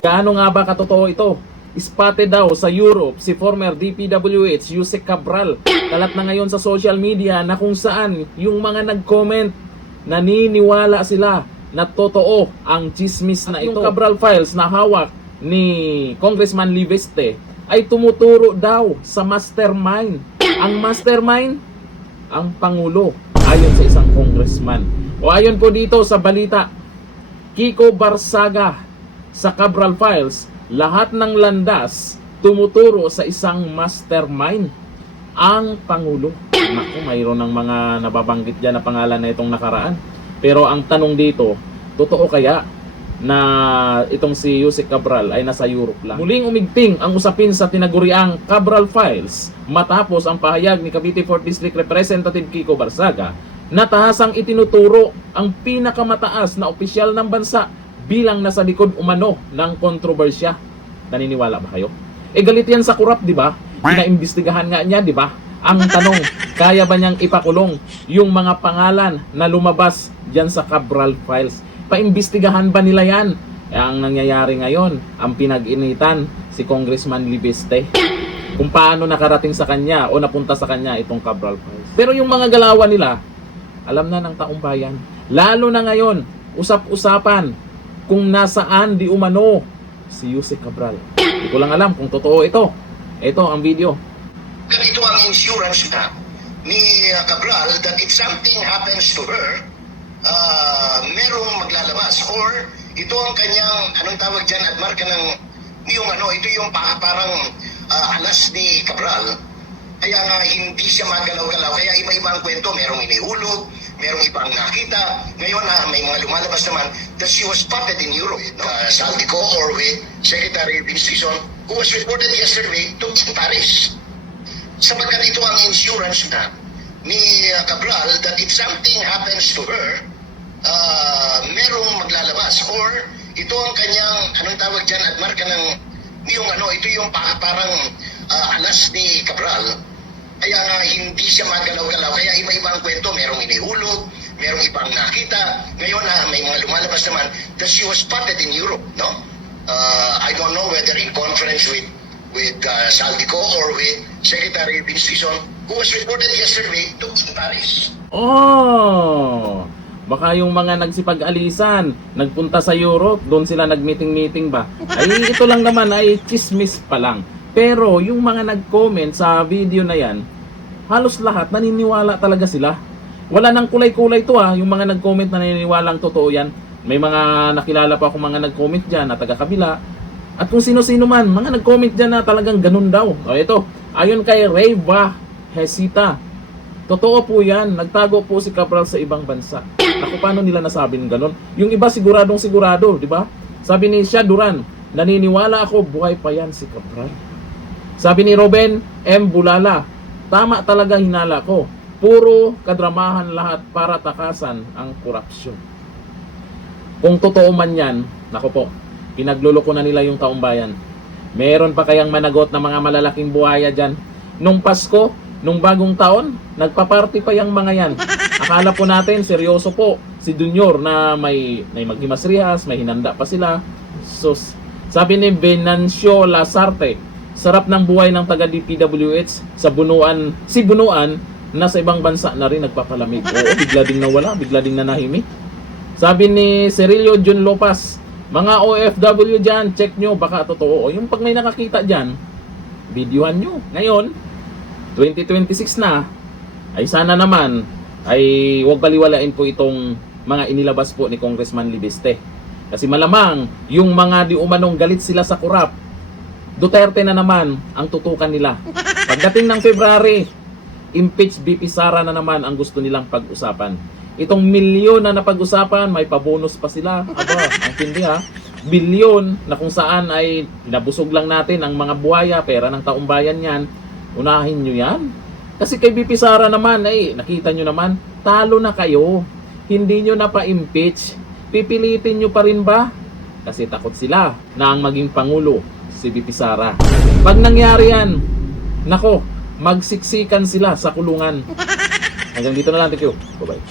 Gaano nga ba katotoo ito? Spotted daw sa Europe si former DPWH Yusek Cabral. Kalat na ngayon sa social media na kung saan yung mga nag-comment naniniwala sila na totoo ang chismis na ito. Yung Cabral files na hawak ni Congressman Liveste ay tumuturo daw sa mastermind. Ang mastermind, ang Pangulo, ayon sa isang congressman. O ayon po dito sa balita, Kiko Barsaga sa Cabral files, lahat ng landas tumuturo sa isang mastermind, ang Pangulo. Naku, mayroon ng mga nababanggit dyan na pangalan na itong nakaraan. Pero ang tanong dito, totoo kaya na itong si Yusek Cabral ay nasa Europe lang? Muling umigting ang usapin sa tinaguriang Cabral Files matapos ang pahayag ni Cavite 4th District Representative Kiko Barsaga na tahasang itinuturo ang pinakamataas na opisyal ng bansa bilang nasa likod umano ng kontrobersya. Naniniwala ba kayo? Galit yan sa kurap, di ba? Pinaimbestigahan nga niya, di ba? Ang tanong, kaya ba niyang ipakulong yung mga pangalan na lumabas dyan sa Cabral Files? Paimbestigahan ba nila yan? Ang nangyayari ngayon, ang pinag-initan si Congressman Liveste kung paano nakarating sa kanya o napunta sa kanya itong Cabral Files. Pero yung mga galawan nila, alam na ng taong bayan. Lalo na ngayon, usap-usapan kung nasaan di umano si Yusek Cabral. Hindi ko lang alam kung totoo ito. Ito ang video. Ganito ang insurance na ni Cabral that if something happens to her, merong maglalabas or ito ang kanyang, anong tawag dyan, at marka ng yung ito yung parang alas ni Cabral. Kaya nga hindi siya magalaw-galaw. Kaya iba-iba ang kwento. Merong inihulog, merong ibang nakita. Ngayon may mga lumalabas naman that she was spotted in Europe. Saldico or with Secretary Vinicius, who was reported yesterday to Paris. Sapagkat ito ang insurance na ni Cabral that if something happens to her, merong maglalabas or ito ang kanyang, anong tawag dyan, at marka ng yung ito yung parang alas ni Cabral. Kaya nga hindi siya magalaw-galaw. Kaya iba-iba ang kwento. Merong inihulog, merong ibang nakita. Ngayon may mga lumalabas naman that she was spotted in Europe, no? I don't know whether in conference with Saldico or with Secretary Vinicius, who was reported yesterday to Paris. Oh! Baka yung mga nagsipag-alisan, nagpunta sa Europe, doon sila nag-meeting-meeting ba? Ay, ito lang naman ay chismis pa lang. Pero yung mga nag-comment sa video na yan, halos lahat naniniwala talaga sila. Wala nang kulay-kulay to yung mga nag-comment na naniniwala ang totoo yan. May mga nakilala pa akong mga nag-comment dyan na taga-kabila. At kung sino-sino man, mga nag-comment dyan na talagang ganun daw. O ito, ayon kay Reyva Hesita, totoo po yan, nagtago po si Cabral sa ibang bansa. Ako, paano nila nasabing ganun? Yung iba siguradong sigurado, di ba? Sabi ni Shah Duran, naniniwala ako buhay pa yan si Cabral. Sabi ni Robin M. Bulala, tama talaga hinala ko. Puro kadramahan lahat para takasan ang korupsyon. Kung totoo man yan, naku po, pinagluloko na nila yung taong bayan. Meron pa kayang managot na mga malalaking buhaya dyan? Nung Pasko, nung bagong taon, nagpaparty pa yung mga yan. Akala po natin, seryoso po si Junior na may maghimas-rihas, may hinanda pa sila. Sus. Sabi ni Venancio Lasarte, sarap ng buhay ng taga DPWH sa Bunuan. Si Bunuan, nasa ibang bansa na rin nagpapalamig. Oo, bigla ding nawala, bigla ding nanahimik. Sabi ni Cirilio Jun Lopas, mga OFW dyan, check nyo, baka totoo. Yung pag may nakakita dyan, videohan nyo. Ngayon, 2026 na, ay sana naman, ay huwag baliwalain po itong mga inilabas po ni Congressman Liveste. Kasi malamang, yung mga di umanong galit sila sa kurap, Duterte na naman ang tutukan nila. Pagdating ng February, impeach BP Sara na naman ang gusto nilang pag-usapan. Itong milyon na napag-usapan, may pabonus pa sila. Aba, ang tindi bilyon na kung saan ay pinabusog lang natin ang mga buhaya, pera ng taong bayan yan. Unahin nyo yan. Kasi kay BP Sara naman, ay nakita nyo naman, talo na kayo. Hindi nyo na pa-impeach. Pipilitin nyo pa rin ba? Kasi takot sila na ang maging Pangulo si BP Sara. Pag nangyari yan, nako, magsiksikan sila sa kulungan. Hanggang dito na lang. Thank you. Bye-bye.